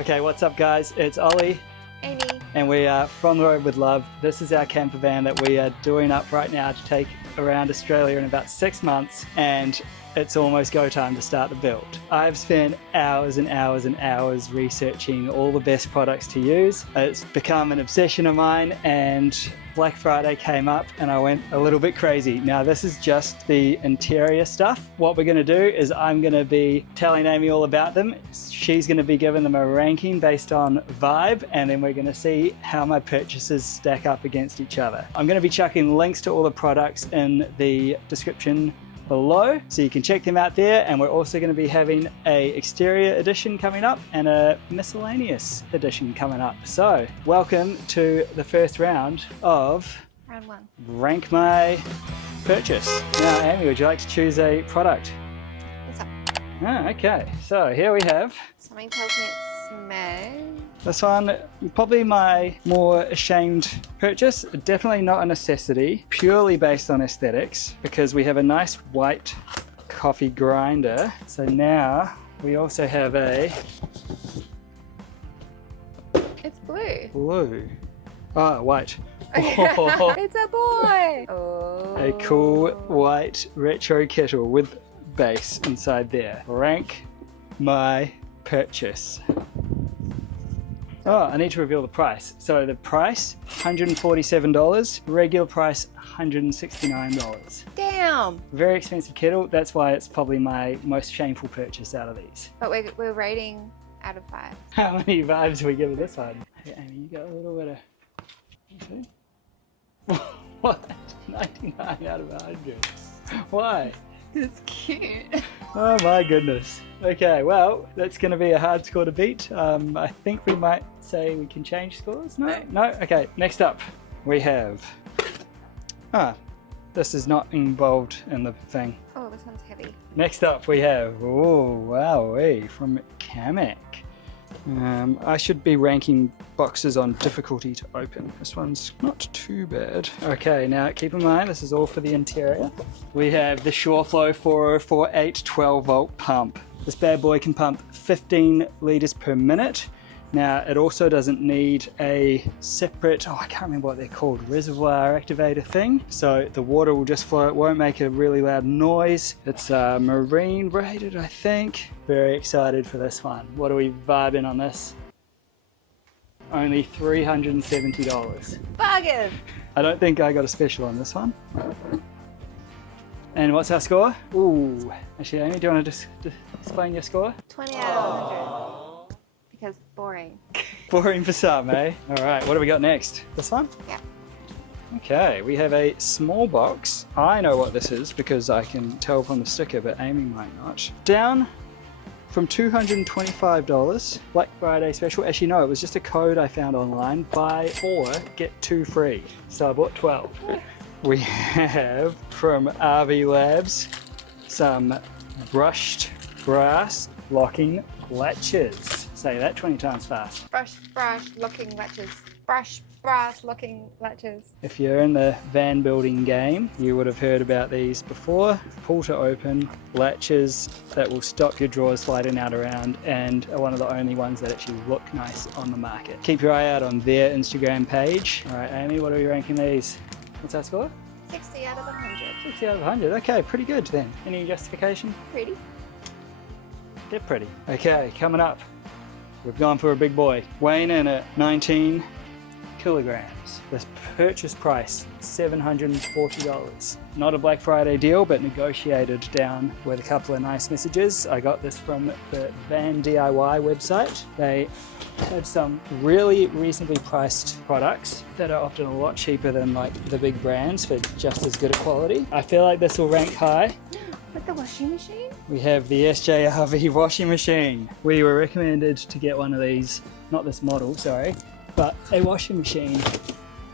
Okay, what's up guys? It's Ollie. Amy. And we are from the road with love. This is our camper van that we are doing up right now to take around Australia in about 6 months, and it's almost go time to start the build. I've spent hours and hours and hours researching all the best products to use. It's become an obsession of mine, and Black Friday came up and I went a little bit crazy. Now this is just the interior stuff. What we're gonna do is I'm gonna be telling Amy all about them. She's gonna be giving them a ranking based on vibe, and then we're gonna see how my purchases stack up against each other. I'm gonna be chucking links to all the products in the description below, so you can check them out there. And we're also going to be having a exterior edition coming up and a miscellaneous edition coming up. So welcome to the first round of Round one. Rank My Purchase. Now Amy, would you like to choose a product? What's up? Okay, so here we have Something tells me it smells. this one, probably my more ashamed purchase. Definitely not a necessity, purely based on aesthetics, because we have a nice white coffee grinder. So now we also have a It's blue. blue. Oh, white. It's a boy. Oh. A cool white retro kettle with base inside there. Rank my purchase. Oh, I need to reveal the price. So the price, $147. Regular price, $169. Damn. Very expensive kettle. That's why it's probably my most shameful purchase out of these. But we're rating out of 5. How many vibes do we give this one? Hey, Amy, you got a little bit of... Okay. What? 99 out of 100. Why? It's cute. Oh my goodness. Okay, well, that's going to be a hard score to beat. I think we might say we can change scores. No? No? Okay, next up we have... this is not involved in the thing. Oh, this one's heavy. Next up we have, oh wowee, from Kamek. I should be ranking boxes on difficulty to open. This one's not too bad. Okay, now keep in mind this is all for the interior. We have the Shoreflow 4048 12 volt pump. This bad boy can pump 15 litres per minute. Now it also doesn't need a separate, I can't remember what they're called, reservoir activator thing. So the water will just flow, it won't make a really loud noise. It's marine rated, I think. Very excited for this one. What are we vibing on this? Only $370. Bargain. I don't think I got a special on this one. And what's our score? Ooh, actually Amy, do you want to just explain your score? 20 out of 100. Because boring. Boring for some, eh? All right, what do we got next? This one? Yeah. Okay, we have a small box. I know what this is because I can tell from the sticker, but Amy might not. Down from $225, Black Friday special. Actually, no, it was just a code I found online. Buy 4, get 2 free. So I bought 12. We have from RV Labs some brushed brass locking latches. Say that 20 times fast. Brush, locking latches. Brush, brass, locking latches. If you're in the van building game, you would have heard about these before. Pull to open latches that will stop your drawers sliding out around, and are one of the only ones that actually look nice on the market. Keep your eye out on their Instagram page. All right, Amy, what are we ranking these? What's our score? 60 out of 100. 60 out of 100. Okay, pretty good then. Any justification? Pretty. They're pretty. Okay, coming up. We've gone for a big boy, weighing in at 19 kilograms. This purchase price, $740. Not a Black Friday deal, but negotiated down with a couple of nice messages. I got this from the Van DIY website. They have some really reasonably priced products that are often a lot cheaper than like the big brands for just as good a quality. I feel like this will rank high. With the washing machine? We have the SJRV washing machine. We were recommended to get one of these, not this model, sorry, but a washing machine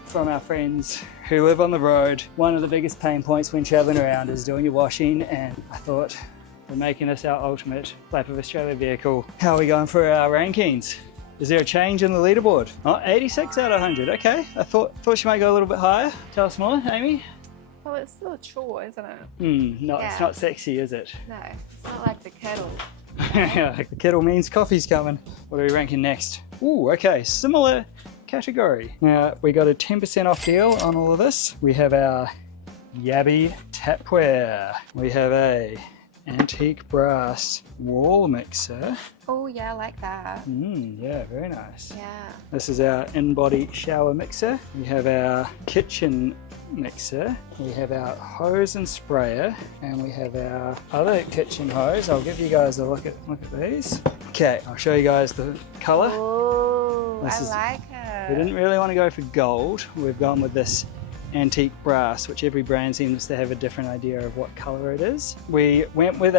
from our friends who live on the road. One of the biggest pain points when traveling around is doing your washing, and I thought we're making this our ultimate Lap of Australia vehicle. How are we going for our rankings? Is there a change in the leaderboard? Oh, 86 out of 100, okay. I thought she might go a little bit higher. Tell us more, Amy. Well, it's still a chore, isn't it? No, Yeah. It's not sexy, is it? No, it's not like the kettle. The kettle means coffee's coming. What are we ranking next? Ooh, okay, similar category. Now, we got a 10% off deal on all of this. We have our Yabby tapware. We have a antique brass wall mixer. Oh yeah, I like that. Yeah, very nice. Yeah. This is our in-body shower mixer. We have our kitchen mixer. We have our hose and sprayer, and we have our other kitchen hose. I'll give you guys a look at these. Okay, I'll show you guys the color. Oh, This I is- like it. We didn't really want to go for gold. We've gone with this antique brass, which every brand seems to have a different idea of what color it is. We went with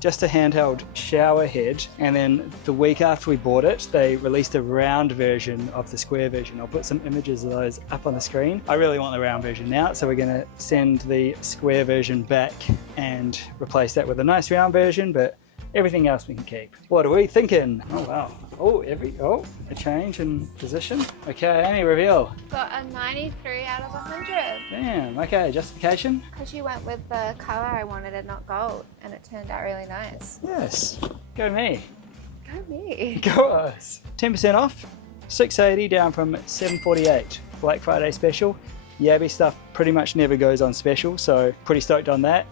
just a handheld shower head, and then the week after we bought it, they released a round version of the square version. I'll put some images of those up on the screen. I really want the round version now, so we're going to send the square version back and replace that with a nice round version, but everything else we can keep. What are we thinking? Oh wow. A change in position. Okay, Amy, reveal. Got a 93 out of 100. Damn, okay, justification? Because you went with the color I wanted and not gold, and it turned out really nice. Yes. Go me. Go me. Go us. 10% off, $6.80 down from $7.48. Black Friday special. Yabby stuff pretty much never goes on special, so pretty stoked on that.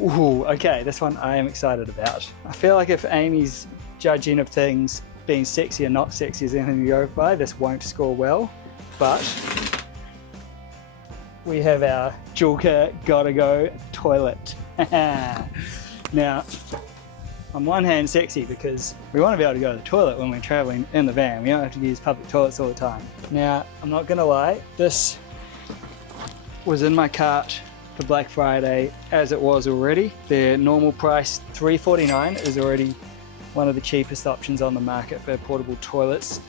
Ooh, okay, this one I am excited about. I feel like if Amy's judging of things being sexy or not sexy is anything to go by, this won't score well, but we have our Julka Gotta Go toilet. Now, on one hand sexy because we want to be able to go to the toilet when we're traveling in the van. We don't have to use public toilets all the time. Now, I'm not gonna lie, this was in my cart for Black Friday as it was already. Their normal price $3.49 is already one of the cheapest options on the market for portable toilets.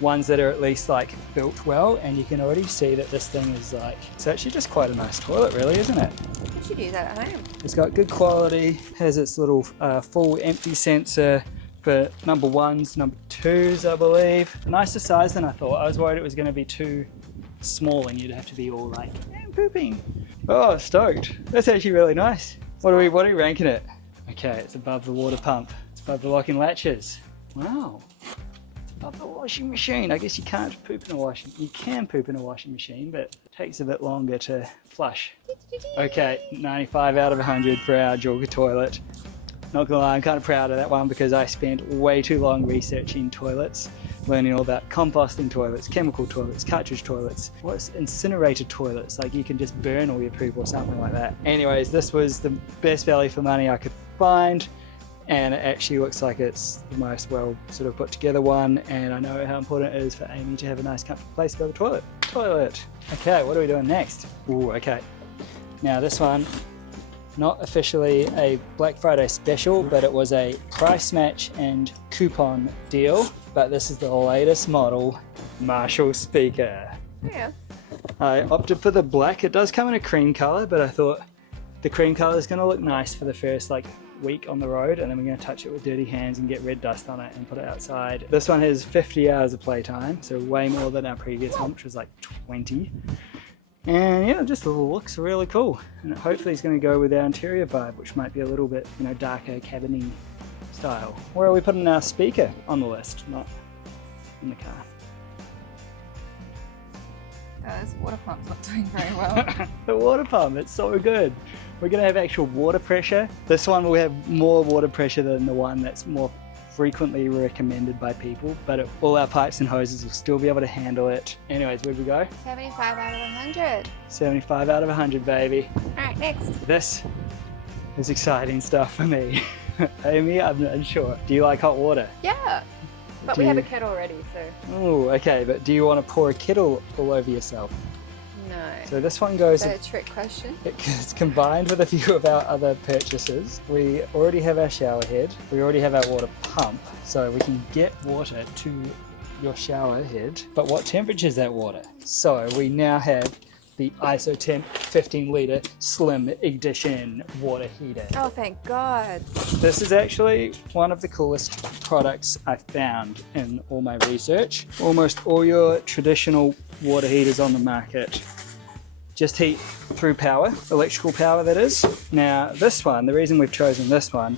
Ones that are at least like built well, and you can already see that this thing is like, it's actually just quite a nice toilet really, isn't it? You should use that at home. It's got good quality, has its little full empty sensor for number ones, number twos, I believe. Nicer size than I thought. I was worried it was gonna be too small and you'd have to be all like, I'm pooping. Oh, stoked. That's actually really nice. What are we ranking it? Okay, it's above the water pump. It's above the locking latches. Wow. It's above the washing machine. I guess you can't poop in a washing, you can poop in a washing machine, but it takes a bit longer to flush. Okay, 95 out of 100 for our Julka toilet. Not gonna lie, I'm kind of proud of that one because I spent way too long researching toilets, learning all about composting toilets, chemical toilets, cartridge toilets, what's incinerated toilets, like you can just burn all your poop or something like that. Anyways, this was the best value for money I could find, and it actually looks like it's the most well sort of put together one, and I know how important it is for Amy to have a nice comfortable place to go to the toilet. Okay, what are we doing next? Ooh, okay. Now this one, not officially a Black Friday special, but it was a price match and coupon deal. But this is the latest model Marshall speaker. Yeah. I opted for the black. It does come in a cream color, but I thought the cream color is going to look nice for the first like week on the road, and then we're going to touch it with dirty hands and get red dust on it and put it outside. This one has 50 hours of playtime, so way more than our previous one, which was like 20. And yeah, just the looks really cool, and hopefully it's going to go with our interior vibe, which might be a little bit, you know, darker cabiny style. Where are we putting our speaker on the list, not in the car? This water pump's not doing very well. The water pump, it's so good. We're going to have actual water pressure. This one will have more water pressure than the one that's more frequently recommended by people, but all our pipes and hoses will still be able to handle it. Anyways, where'd we go? 75 out of 100. 75 out of 100, baby. Alright, next. This is exciting stuff for me. Amy, I'm not sure. Do you like hot water? Yeah. But we have a kettle already, so. Oh, okay, but do you want to pour a kettle all over yourself? No. So this one goes... Is that a trick question? It's combined with a few of our other purchases. We already have our shower head. We already have our water pump, so we can get water to your shower head. But what temperature is that water? So we now have the ISO 15 litre Slim Edition water heater. Oh, thank God. This is actually one of the coolest products I found in all my research. Almost all your traditional water heaters on the market just heat through power, electrical power that is. Now this one, the reason we've chosen this one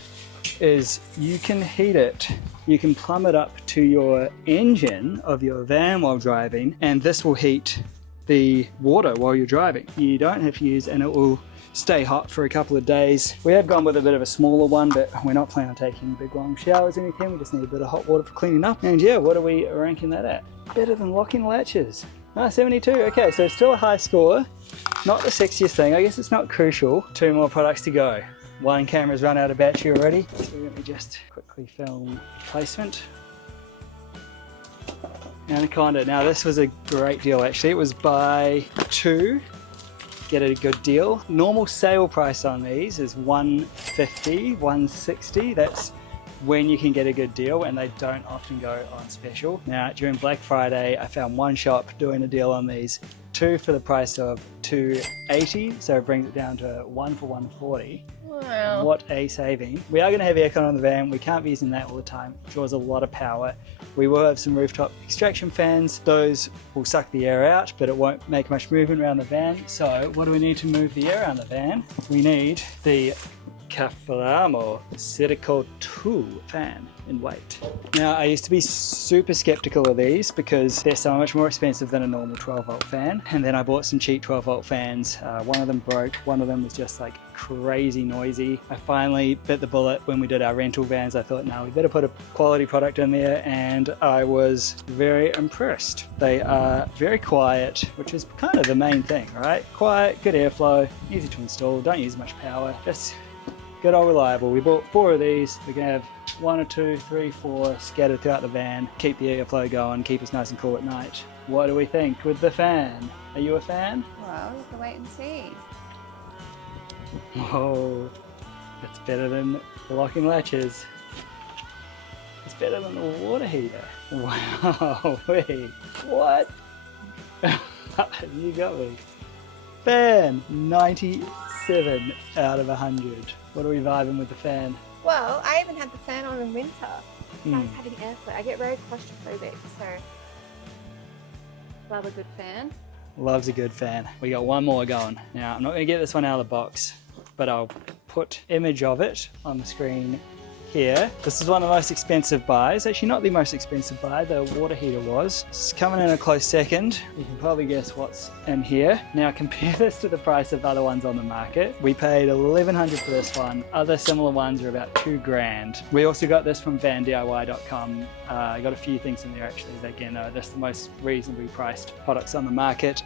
is you can heat it. You can plumb it up to your engine of your van while driving, and this will heat the water while you're driving. You don't have to use, and it will stay hot for a couple of days. We have gone with a bit of a smaller one, but we're not planning on taking big long showers or anything. We just need a bit of hot water for cleaning up. And yeah, what are we ranking that at? Better than locking latches. 72. Okay, so still a high score. Not the sexiest thing. I guess it's not crucial. 2 more products to go. One camera's run out of battery already. So let me just quickly film placement. Anaconda. Now this was a great deal actually. It was buy 2, get a good deal. Normal sale price on these is $150, $160. That's when you can get a good deal, and they don't often go on special. Now during Black Friday, I found one shop doing a deal on these. 2 for the price of $280, so it brings it down to 1 for $140. Wow. What a saving. We are going to have aircon on the van. We can't be using that all the time. It draws a lot of power. We will have some rooftop extraction fans. Those will suck the air out, but it won't make much movement around the van. So what do we need to move the air around the van? We need the Campervan or Circle 2 fan in white. Now I used to be super skeptical of these because they're so much more expensive than a normal 12 volt fan, and then I bought some cheap 12 volt fans. One of them broke, one of them was just like crazy noisy. I finally bit the bullet when we did our rental vans. I thought, no, we better put a quality product in there, and I was very impressed. They are very quiet, which is kind of the main thing, right? Quiet, good airflow, easy to install, don't use much power, just good old reliable. We bought 4 of these. We can have 1 or 2, 3, 4 scattered throughout the van, keep the airflow going, keep us nice and cool at night. What do we think with the fan? Are you a fan? Well, we can wait and see. Whoa, it's better than the locking latches. It's better than the water heater. Wow, wait, what? You got me. Fan, 97 out of 100. What are we vibing with the fan? Well, I even had the fan on in winter. So I was having airflow. I get very claustrophobic, so love a good fan. Loves a good fan. We got one more going. Now, I'm not gonna get this one out of the box, but I'll put image of it on the screen here. This is one of the most expensive buys. Actually, not the most expensive buy, the water heater was. It's coming in a close second. You can probably guess what's in here. Now, compare this to the price of other ones on the market. We paid $1,100 for this one. Other similar ones are about $2 grand. We also got this from vandiy.com. I got a few things in there actually. Again, that's the most reasonably priced products on the market.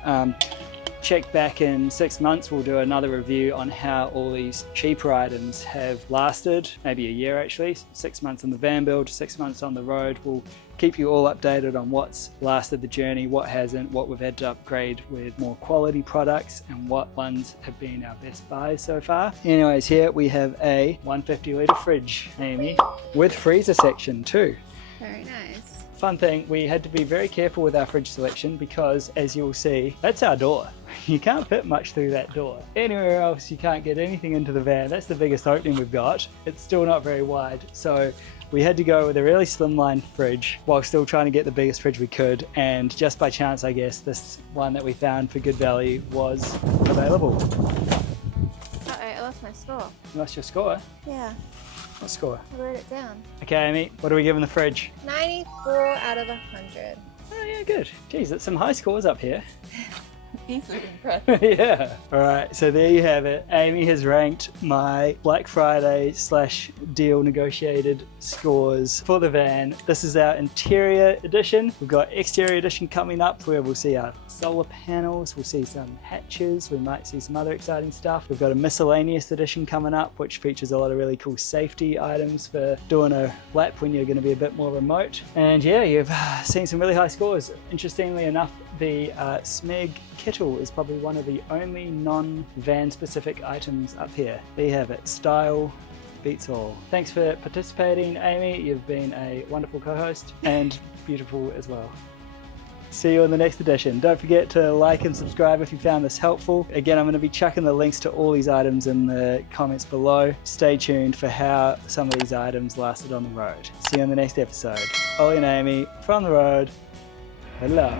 Check back in 6 months, we'll do another review on how all these cheaper items have lasted, maybe a year actually. 6 months on the van build, 6 months on the road. We'll keep you all updated on what's lasted the journey, what hasn't, what we've had to upgrade with more quality products, and what ones have been our best buys so far. Anyways, here we have a 150 litre fridge, Amy, with freezer section too. Very nice. Fun thing, we had to be very careful with our fridge selection because, as you'll see, that's our door. You can't fit much through that door. Anywhere else you can't get anything into the van. That's the biggest opening we've got. It's still not very wide. So we had to go with a really slimline fridge while still trying to get the biggest fridge we could. And just by chance, I guess, this one that we found for good value was available. Uh-oh, I lost my score. You lost your score? Yeah, What score? I wrote it down. Okay, Amy, what are we giving the fridge? 94 out of 100. Oh yeah, good. Geez, that's some high scores up here. Easily impressed. Yeah. All right, so there you have it. Amy has ranked my Black Friday / deal negotiated scores for the van. This is our interior edition. We've got exterior edition coming up where we'll see our solar panels, we'll see some hatches, we might see some other exciting stuff. We've got a miscellaneous edition coming up which features a lot of really cool safety items for doing a lap when you're going to be a bit more remote. And yeah, you've seen some really high scores. Interestingly enough, the Smeg kettle is probably one of the only non-van specific items up here. There you have it. Style beats all. Thanks for participating, Amy. You've been a wonderful co-host and beautiful as well. See you in the next edition. Don't forget to like and subscribe if you found this helpful. Again, I'm going to be chucking the links to all these items in the comments below. Stay tuned for how some of these items lasted on the road. See you in the next episode. Ollie and Amy from the road. Hello.